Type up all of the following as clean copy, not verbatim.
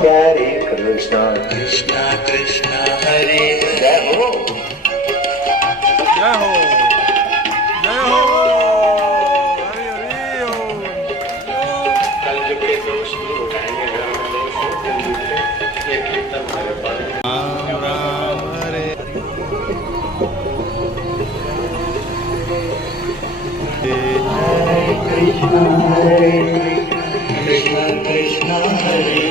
प्यारे कृष्ण कृष्ण कृष्ण हरे जय हो जय हो जय हो हरे हरे हो। कल जो बड़े दोष दूर हो जाएंगे घर में दोष होते ये कीर्तन हमारे पास राम राम हरे कृष्ण हरे कृष्ण कृष्ण हरे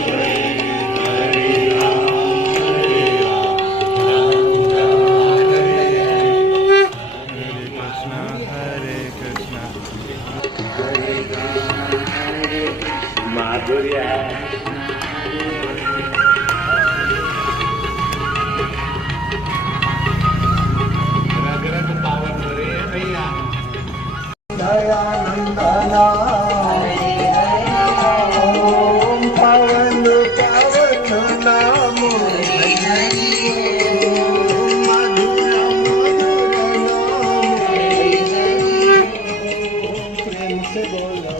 माधुर्य रग पावन रे भैया दयानंदना ओम पावन पावन नाम मधुर मधुर नाम प्रेम से बोलो